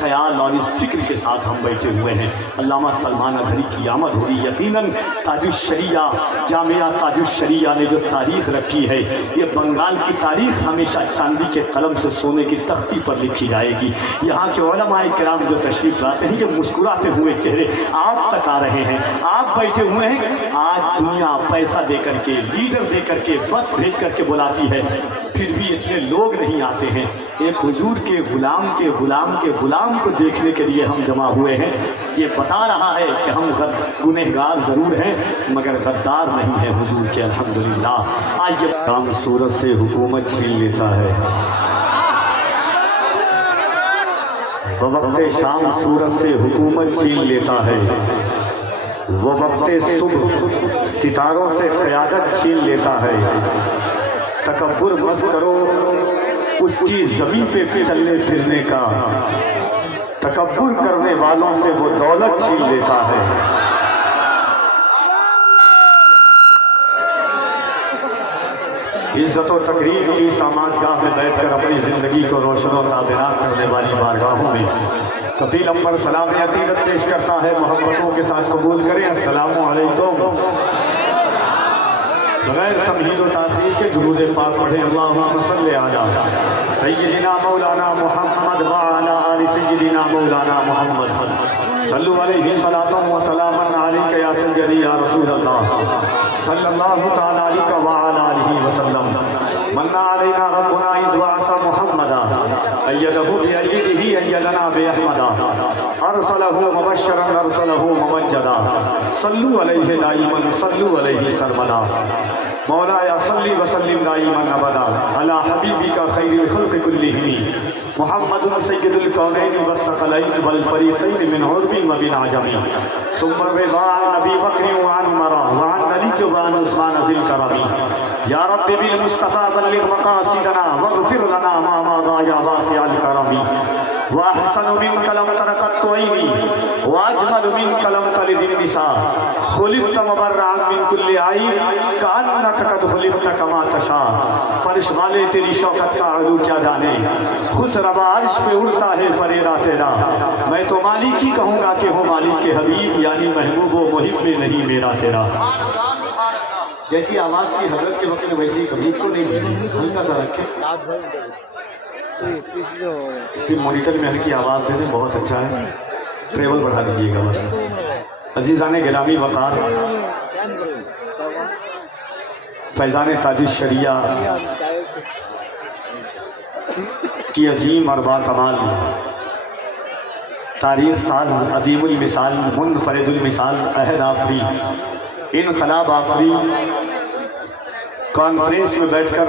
خیال اور اس فکر کے ساتھ ہم بیٹھے ہوئے ہیں۔ علامہ سلمان اظہری کی آمد ہو رہی، یقیناً تاج الشریعہ جامعہ تاج الشریعہ نے جو تاریخ رکھی ہے، یہ بنگال کی تاریخ ہمیشہ چاندی کے قلم سے سونے کی تختی پر لکھی جائے گی۔ یہاں کے علماء کرام جو تشریف لاتے ہیں، یہ مسکراتے ہوئے چہرے آپ تک آ رہے ہیں، آپ بیٹھے ہوئے ہیں۔ آج دنیا پیسہ دے کر کے، لیڈر دے کر کے، بس بھیج کر کے بلاتی ہے، پھر بھی اتنے لوگ نہیں آتے ہیں۔ ایک حضور کے غلام کو دیکھنے کے لیے ہم جمع ہوئے ہیں۔ یہ بتا رہا ہے کہ ہم گنہگار ضرور ہیں مگر غدار نہیں ہیں حضور کے، الحمدللہ۔ آئیے کام صورت سے حکومت چھین لیتا ہے، وقت شام صورت سے حکومت چھین لیتا ہے، وہ وقت صبح ستاروں سے قیادت چھین لیتا ہے۔ تکبر مت کرو اس کی زمین پہ چلنے پھرنے کا، تکبر کرنے والوں سے وہ دولت چھین لیتا ہے۔ عزت و تقریر کی سماجگاہ میں بیٹھ کر اپنی زندگی کو روشن و تابناک کرنے والی بارگاہوں میں کفیل امبر سلام عقیدت پیش کرتا ہے، محبتوں کے ساتھ قبول کریں۔ السلام علیکم۔ بغیر تمہید و تاخیر کے درود پاک پڑھیں۔ اللہم صلی علی سیدنا مولانا محمد وعلی آل سیدنا مولانا محمد، صلو علیہ صلاۃ و سلام علیک یا سیدی یا رسول اللہ، صلی اللہ تعالی علیہ وعلی آلہ وسلم۔ من علینا ربنا اذ بعث محمدا ایدہ بایدہ ایدنا باحمدا، ارسلہ مبشرا ارسلہ ممجدا، صلو علیہ دائما صلو علیہ سرمدا۔ مولایا صلی وسلم دائما ابدا علی حبیبک خیر الخلق کلہم محمد سید الکونین والثقلین والفریقین من عرب و من عجم، ثم رضا عن ابی بکر وعن عمر وعن علی وعن عثمان ذی الکرم۔ یا رب بالمصطفى بلغ مقاصدنا واغفر لنا ما مضى یا واسع الکرم۔ واحسن منک لم تر قط عینی واجمل منک لم تلد النساء، خلقت مبرعا من کل عیب کأنک قد خلقت کما تشاء۔ فرش والے تیری شوکت کا علو کیا جانے، خوش روا عرش پہ اڑتا ہے فریرہ تیرا۔ میں تو مالک ہی کہوں گا کہ ہوں مالک کے حبیب، یعنی محبوب و محب میں نہیں میرا تیرا۔ جیسی آواز کی حضرت کے وقت میں ویسی کبھی کو نہیں دی، ہلکا سا رکھے، پھر مانیٹر میں ہلکی آواز دے دیں، بہت اچھا ہے، ٹریول بڑھا دیجیے گا بس۔ عزیزان گرامی وقار، فیضان تاج الشریعہ کی عظیم اور باکمال تاریخ ساز، عظیم المثال، منفرد المثال، عہد آفری، انقلاب آفری کانفرنس میں بیٹھ کر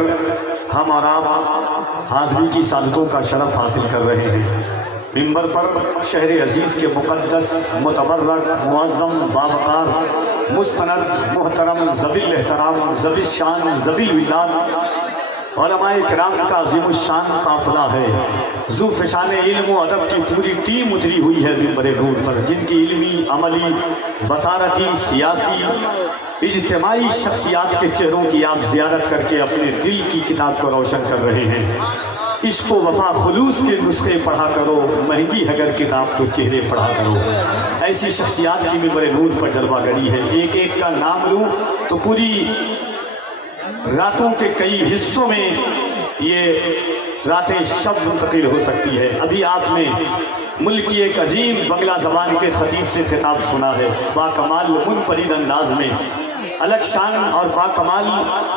ہم اور آپ حاضری کی سعادتوں کا شرف حاصل کر رہے ہیں۔ منبر پر شہر عزیز کے مقدس، متبرک، معظم، باوقار، مستند، محترم، ذوی الاحترام، ذوی الشان، ذوی الولاد علماء کرام کا عظیم الشان قافلہ ہے۔ ذو فشان علم و ادب کی پوری ٹیم اتری ہوئی ہے منبر نور پر، جن کی علمی، عملی، بصارتی، سیاسی، اجتماعی شخصیات کے چہروں کی آپ زیارت کر کے اپنے دل کی کتاب کو روشن کر رہے ہیں۔ عشق و وفا خلوص کے نسخے پڑھا کرو، مہنگی ہے گر کتاب تو چہرے پڑھا کرو۔ ایسی شخصیات کی منبر نور پر جلوہ گری ہے، ایک ایک کا نام لوں تو پوری راتوں کے کئی حصوں میں یہ راتیں شب منتقل ہو سکتی ہے۔ ابھی آپ نے ملک کی ایک عظیم بنگلہ زبان کے خطیب سے خطاب سنا ہے، باکمال منفرد انداز میں، الگ شان اور باکمال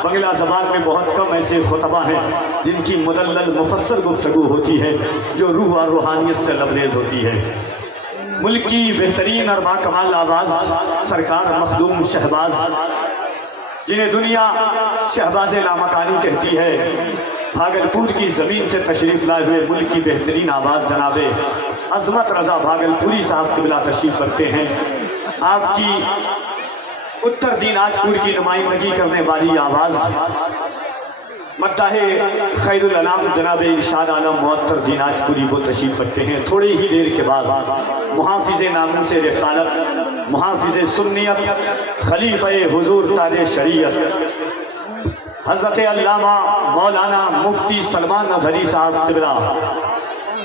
بنگلہ زبان میں بہت کم ایسے خطبہ ہیں جن کی مدلل مفسر گفتگو ہوتی ہے، جو روح اور روحانیت سے لبریز ہوتی ہے۔ ملک کی بہترین اور باکمال آواز سرکار مخدوم شہباز، جنہیں دنیا شہباز لامکانی کہتی ہے، بھاگلپور کی زمین سے تشریف لائے ہوئے ملک کی بہترین آواز جناب عظمت رضا بھاگلپوری صاحب قبلہ تشریف رکھتے ہیں۔ آپ کی اتر دیناج پور کی نمائندگی کرنے والی آواز مداح خیر الانام جناب ارشاد عالم معطر دیناج پوری کو تشریف رکھتے ہیں۔ تھوڑی ہی دیر کے بعد محافظ ناموس رسالت، محافظ سنیت، خلیفہ حضور تاج شریعت حضرت علامہ مولانا مفتی سلمان اظہری صاحب قبلہ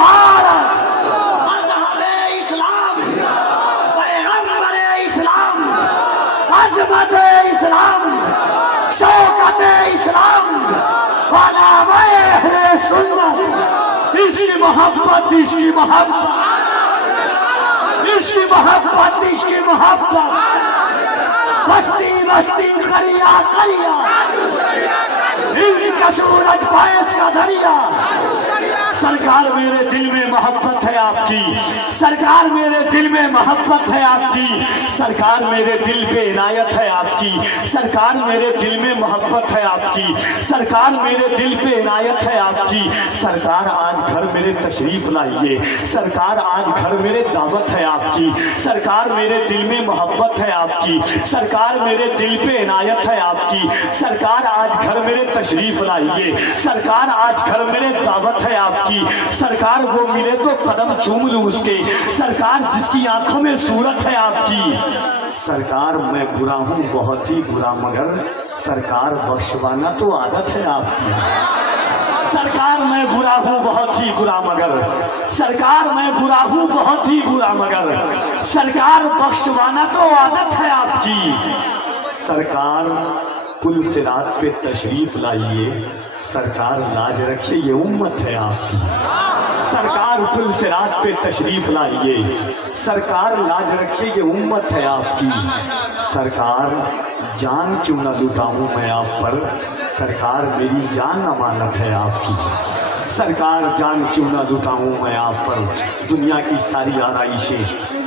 رسالت، مذہب اسلام، پیغمبر اسلام، عظمت اسلام، شوکت اسلام، علماء اہل سنت، اس کی محبت، اس کی محبت، اس کی محبت، اس کی محبت، بستی بستی قریہ قریہ، ان کا سورج فیض کا دریا۔ سرکار میرے دل میں محبت ہے آپ کی، سرکار میرے دل میں محبت ہے آپ کی، سرکار میرے دل پہ عنایت ہے آپ کی، سرکار میرے دل میں محبت ہے آپ کی، سرکار میرے دل پہ عنایت ہے آپ کی۔ سرکار آج گھر میرے تشریف لائیے، سرکار آج گھر میرے دعوت ہے آپ کی، سرکار میرے دل میں محبت ہے آپ کی، سرکار میرے دل پہ عنایت ہے آپ کی۔ سرکار آج گھر میرے تشریف لائیے، سرکار آج گھر میرے دعوت ہے آپ کی۔ سرکار وہ ملے تو قدم چوم لوں اس کے، سرکار جس کی آنکھوں میں صورت ہے آپ کی۔ سرکار میں برا ہوں بہت ہی برا، مگر سرکار بخشوانا تو عادت ہے آپ کی۔ سرکار میں برا ہوں بہت ہی برا، مگر سرکار میں برا ہوں بہت ہی برا، مگر سرکار بخشوانا تو عادت ہے آپ کی۔ سرکار پل صراط پہ تشریف لائیے، سرکار لاج رکھیے یہ امت ہے آپ کی۔ سرکار پل صراط پہ تشریف لائیے، سرکار لاج رکھیے یہ امت ہے آپ کی۔ سرکار جان کیوں نہ لٹاؤں میں آپ پر، سرکار میری جان امانت ہے آپ کی۔ سرکار جان کیوں نہ لٹاؤں میں آپ پر، دنیا کی ساری آرائشیں،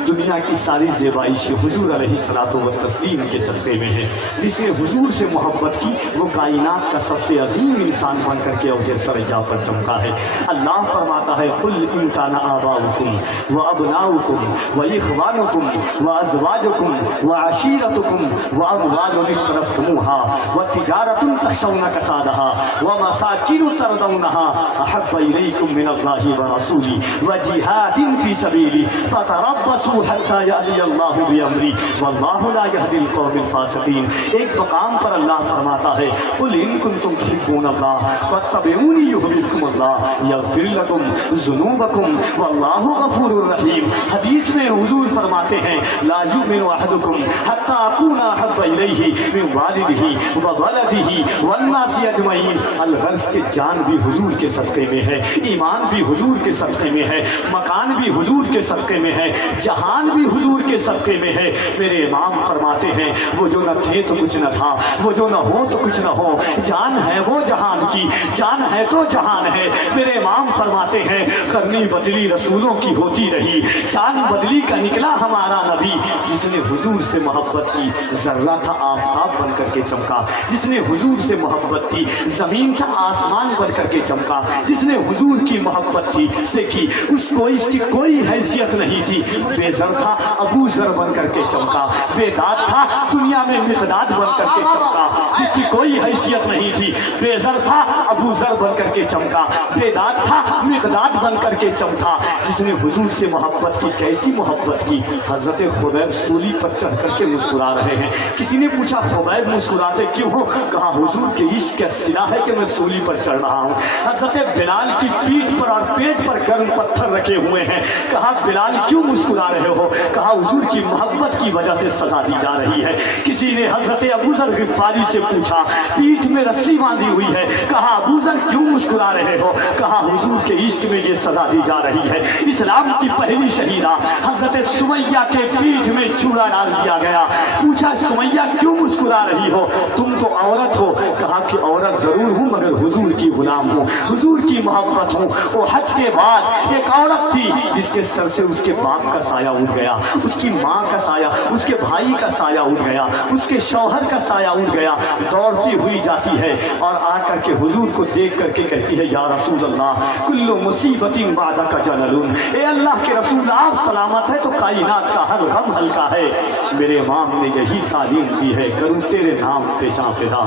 دنیا کی ساری زیبائشیں حضور علیہ الصلوۃ والتسلیم کے صدقے میں ہے۔ جس نے حضور سے محبت کی وہ کائنات کا سب سے عظیم انسان بن کر کے اوج ثریا پر چمکا ہے۔ اللہ فرماتا ہے قل ان کان آباؤکم وابناؤکم واخوانکم وازواجکم وعشیرتکم واموال اقترفتموها وتجارۃ تخشون کسادها ومساکن ترضونها احب الیکم من اللہ ورسولہ وجہاد فی سبیلہ فتربصوا حتی یأتی اللہ بامرہ واللہ لا یہدی القوم الفاسقین۔ ایک مقام پر اللہ فرماتا ہے قل ان کنتم تحبون اللہ فاتبعونی یحببکم اللہ یغفر لکم ذنوبکم واللہ غفور الرحیم۔ حدیث میں حضور فرماتے ہیں لا یؤمن احدکم حتی اکون احب الیہ من والدہ وولدہ والناس اجمعین۔ الغرض کے جان بھی حضور کے صدقے میں ہے، ایمان بھی حضور کے صدقے میں ہے، مکان بھی حضور کے صدقے میں ہے، جہان بھی حضور کے صدقے میں ہے۔ میرے امام فرماتے ہیں وہ جو نہ تھے تو کچھ نہ تھا، وہ جو نہ ہو تو کچھ نہ ہو، جان ہے وہ جہان کی، جان ہے تو جہان ہے۔ میرے امام فرماتے ہیں کرنی بدلی رسولوں کی ہوتی رہی، چاند بدلی کا نکلا ہمارا نبی۔ جس نے حضور سے محبت کی ذرہ تھا آفتاب بن کر کے چمکا، جس نے حضور سے محبت کی زمین تھا آسمان بن کر کے چمکا، جس نے حضور کی محبت کی سے کی اس کی کوئی حیثیت نہیں تھی، بے زر تھا ابو ذر بن کر کے چمکا، بے داد تھا دنیا میں مقداد بن کر کے چمکا، جس کی کوئی حیثیت نہیں تھی، بے زر تھا ابو ذر بن کر کے چمکا، بے داد تھا مقداد بن کر کے چمکا۔ جس نے حضور سے محبت کی، کیسی محبت کی؟ حضرت خبیب سولی پر چڑھ کر کے مسکرا رہے ہیں۔ کسی نے پوچھا خبیب مسکراتے کیوں ہو؟ کہا حضور کے عشق کا صلہ ہے کہ میں سولی پر چڑھ رہا ہوں۔ حضرت بلال کی پیٹھ پر اور پیٹ پر گرم پتھر رکھے ہوئے ہیں۔ کہا بلال کیوں مسکرا رہے ہو؟ کہا حضور کی محبت کی وجہ سے سزا دی جا رہی ہے۔ کسی نے حضرت ابو ذر غفاری سے پوچھا پیٹھ میں رسی باندھی ہوئی ہے، کہا ابو ذر کیوں مسکرا رہے ہو؟ کہا حضور کے عشق میں یہ سزا دی جا رہی ہے۔ اسلام کی پہلی شہیدہ حضرت سمیہ کے پیٹھ میں چوڑا ڈال دیا گیا۔ پوچھا سمیہ کیوں مسکرا رہی ہو؟ تم تو عورت ہو۔ کہا کہ عورت ضرور ہوں مگر حضور کی غلام ہوں، حضور کی محبت ہوں۔ احد کے بعد ایک عورت تھی جس کے سر سے اس کے باپ کا سایہ اٹھ گیا، اس کی ماں کا سایہ، اس کے بھائی کا سایہ اٹھ گیا، اس کے شوہر کا سایہ اٹھ گیا۔ دوڑتی ہوئی جاتی ہے اور آ کر کے حضور کو دیکھ کر کے کہتی ہے یا رسول اللہ کل مصیبت بعدک جلل۔ اے اللہ کے رسول آپ سلامت ہے تو کائنات کا ہر غم ہلکا ہے۔ میرے امام نے یہی تعلیم دی ہے کروں تیرے نام پہ جاں فدا،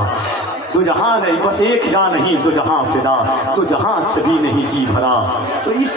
تو جہاں نہیں بس ایک جاں نہیں تو جہاں فدا، تو جہاں سبھی نہیں جی بھرا۔ تو اس